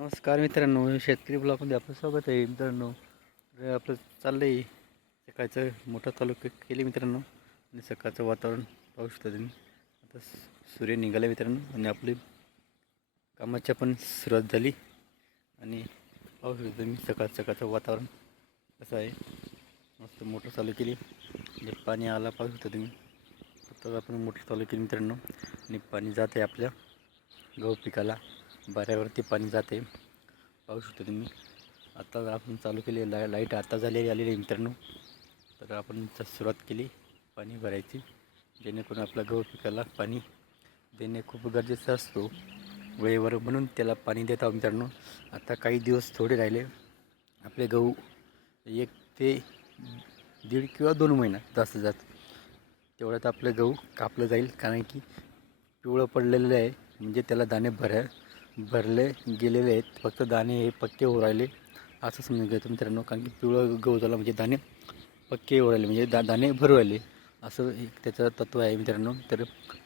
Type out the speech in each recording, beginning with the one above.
नमस्कार मित्रांनो, शेतकरी ब्लॉगमध्ये आपलं स्वागत आहे. मित्रांनो, तर आपलं चाललं आहे सकाळचं मोठा चालू केले मित्रांनो. आणि सकाळचं वातावरण पाहू शकता तुम्ही. आता सूर्य निघाला मित्रांनो आणि आपली कामाच्या पण सुरुवात झाली. आणि पाहू शकता तुम्ही सकाळचं वातावरण कसं आहे. मस्त मोटर चालू केली म्हणजे पाणी आला पाहू शकता तुम्ही. आता आपण मोटर चालू केली मित्रांनो आणि पाणी जात आहे आपल्या गहू पिकाला. बाऱ्यावरती पाणी जाते पाहू शकता तुम्ही. आता आपण चालू केली लाईट आता आलेली आहे मित्रांनो. तर आपण सुरुवात केली पाणी भरायची, जेणेकरून आपल्या गहू पिकाला पाणी देणे खूप गरजेचं असतो वेळेवर, म्हणून त्याला पाणी देत आहोत मित्रांनो. आता काही दिवस थोडे राहिले आपले गहू 1 ते 1.5 किंवा 2 महिना जास्त तेवढ्यात आपलं गहू कापलं जाईल. कारण की पिवळं पडलेलं आहे म्हणजे त्याला दाणे भरले गेलेले आहेत, फक्त दाणे हे पक्के होऊ राहिले असं समजून घ्यायचं मित्रांनो. कारण की पिवळं गहू झाला म्हणजे दाणे पक्के होऊ राहिले म्हणजे दाणे भरू राहिले, असं एक त्याचं तत्त्व आहे मित्रांनो. तर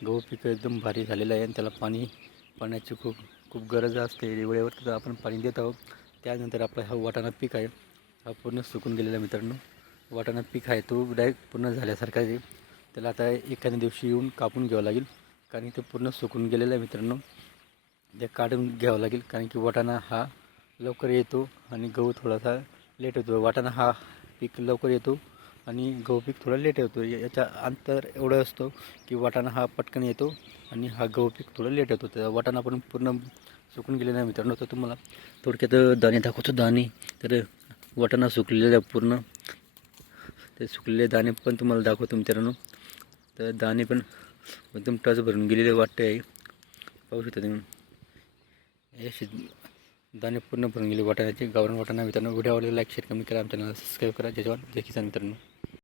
गहू पिकं एकदम भारी झालेलं आहे आणि त्याला पाण्याची खूप गरज असते वेळेवर, तर आपण पाणी देत आहोत. त्यानंतर आपला हा वाटाणा पीक आहे, हा पूर्ण सुकून गेलेला मित्रांनो. वाटाणा पीक आहे तो डायरेक्ट पूर्ण झाल्यासारखा आहे. त्याला आता एखाद्या दिवशी येऊन कापून घ्यावं लागेल, कारण ते पूर्ण सुकून गेलेलं आहे मित्रांनो. ते काढून घ्यावं लागेल, कारण की वाटाणा हा लवकर येतो आणि गहू थोडासा लेट होतो. वाटाणा हा पीक लवकर येतो आणि गहू पीक थोडा लेट होतो. याचा अंतर एवढं असतो की वाटाणा हा पटकन येतो आणि हा गहू पीक थोडं लेट होतो. तर वाटाणा पण पूर्ण सुकून गेलेला आहे मित्रांनो. तर तुम्हाला थोडक्यात दाणे दाखवतो. दाणे तर वाटाणा सुकलेला पूर्ण, ते सुकलेले दाणे पण तुम्हाला दाखवतो मित्रांनो. तर दाणे पण एकदम टच भरून गेलेले वाटते आहे, पाहू शकता तुम्ही. हे दाणे पूर्ण भरून गेले वाटाण्याचे. गावरान वाटाणा मित्रांनो. व्हिडिओ आवडला लाईक शेअर कमेंट करा, आमच्या चॅनलला सबस्क्राईब करा. जय जवान जय किसान मित्रांनो.